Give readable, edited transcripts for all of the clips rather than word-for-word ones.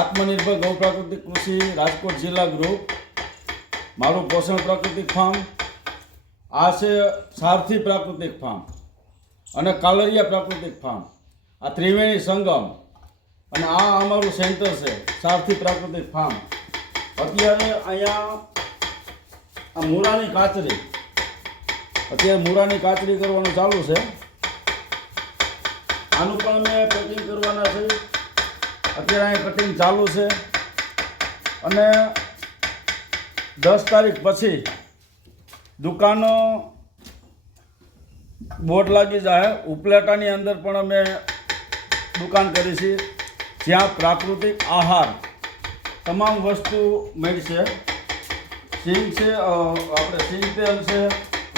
આત્મનિર્ભર ગૌ પ્રાકૃતિક કૃષિ રાજકોટ જિલ્લા ગ્રુપ, મારું પોષણ પ્રાકૃતિક ફાર્મ, આ છે સારથી પ્રાકૃતિક ફાર્મ અને કાલરિયા પ્રાકૃતિક ફાર્મ, આ ત્રિવેણી સંગમ અને આ અમારું સેન્ટર છે સારથી પ્રાકૃતિક ફાર્મ. અત્યારે અહીંયા આ મૂળાની કાચરી, અત્યારે મૂળાની કાચરી કરવાનું ચાલુ છે. આનું પણ અમે પેકિંગ કરવાના છે. અત્યારે અહીં કટિંગ ચાલુ છે અને 10 તારીખ પછી દુકાનો બોર્ડ લાગી જાય. ઉપલેટાની અંદર પણ અમે દુકાન કરી છે જ્યાં પ્રાકૃતિક આહાર તમામ વસ્તુ મળશે. સિંગ છે, આપણે સિંગ તેલ છે,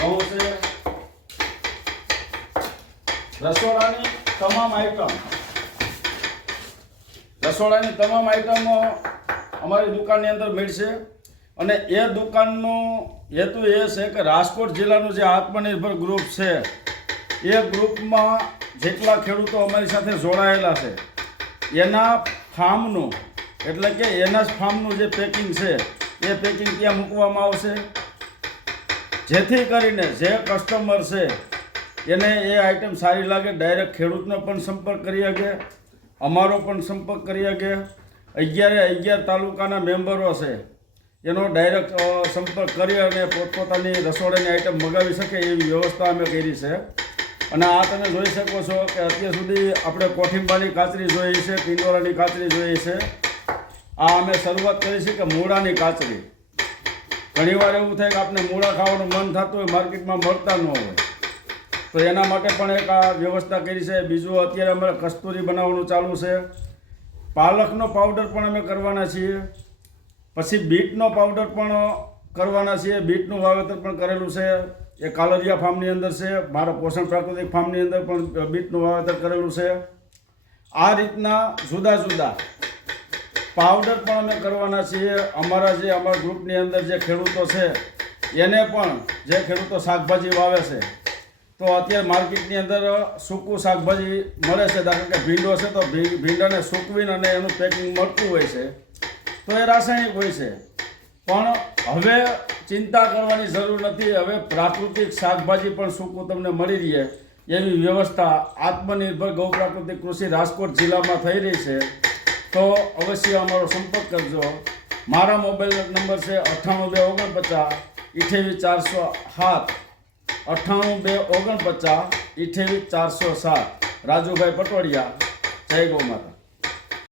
ઘઉં છે, રસોડાની તમામ આઈટમો અમારી દુકાનની અંદર મળશે. અને એ દુકાનનો હેતુ એ છે કે રાજકોટ જિલ્લાનું જે આત્મનિર્ભર ગ્રુપ છે એ ગ્રુપમાં જેટલા ખેડૂતો અમારી સાથે જોડાયેલા છે એના ફાર્મનું, એટલે કે એના જ ફાર્મનું જે પેકિંગ છે એ પેકિંગ ત્યાં મૂકવામાં આવશે, જેથી કરીને જે કસ્ટમર છે એને એ આઈટમ સારી લાગે, ડાયરેક્ટ ખેડૂતનો પણ સંપર્ક કરી શકે, અમારો પણ સંપર્ક કરી શકે. 11 તાલુકાના મેમ્બરો છે એનો ડાયરેક્ટ સંપર્ક કરી અને પોતપોતાની રસોડાની આઈટમ મગાવી શકે એવી વ્યવસ્થા અમે કરી છે. અને આ તમે જોઈ શકો છો કે અત્યાર સુધી આપણે કોઠિંબાની કાચરી જોઈ છે, પિંડોળાની કાચરી જોઈ છે. આ અમે શરૂઆત કરી છે કે મૂળાની કાચરી. ઘણીવાર એવું થાય કે આપણે મૂળા ખાવાનું મન થતું હોય, માર્કેટમાં મળતા ન હોય, તો એના માટે પણ એક આ વ્યવસ્થા કરી છે. બીજું અત્યારે અમારે કસ્તુરી બનાવવાનું ચાલુ છે. પાલકનો પાવડર પણ અમે કરવાના છીએ. પછી બીટનો પાવડર પણ કરવાના છીએ. બીટનું વાવેતર પણ કરેલું છે. એ કાલરિયા ફાર્મની અંદર છે. મારા પોષણ પ્રાકૃતિક ફાર્મની અંદર પણ બીટનું વાવેતર કરેલું છે. આ રીતના જુદા જુદા પાવડર પણ અમે કરવાના છીએ. અમારા ગ્રુપની અંદર જે ખેડૂતો છે એને પણ, જે ખેડૂતો શાકભાજી વાવે છે, તો અત્યારે માર્કેટની અંદર સૂકું શાકભાજી મળે છે. દાખલા કે ભીંડો છે તો ભીંડાને સૂકવીને અને એનું પેકિંગ મળતું હોય છે, તો એ રાસાયણિક હોય છે. પણ હવે ચિંતા કરવાની જરૂર નથી. હવે પ્રાકૃતિક શાકભાજી પણ સૂકું તમને મળી રહે એવી વ્યવસ્થા આત્મનિર્ભર ગૌ પ્રાકૃતિક કૃષિ રાજકોટ જિલ્લામાં થઈ રહી છે. તો અવશ્ય અમારો સંપર્ક કરજો. મારા મોબાઈલ નંબર છે 98 249 407, 98 249 407. રાજુભાઈ પટોડિયા. જય ગૌ માતા.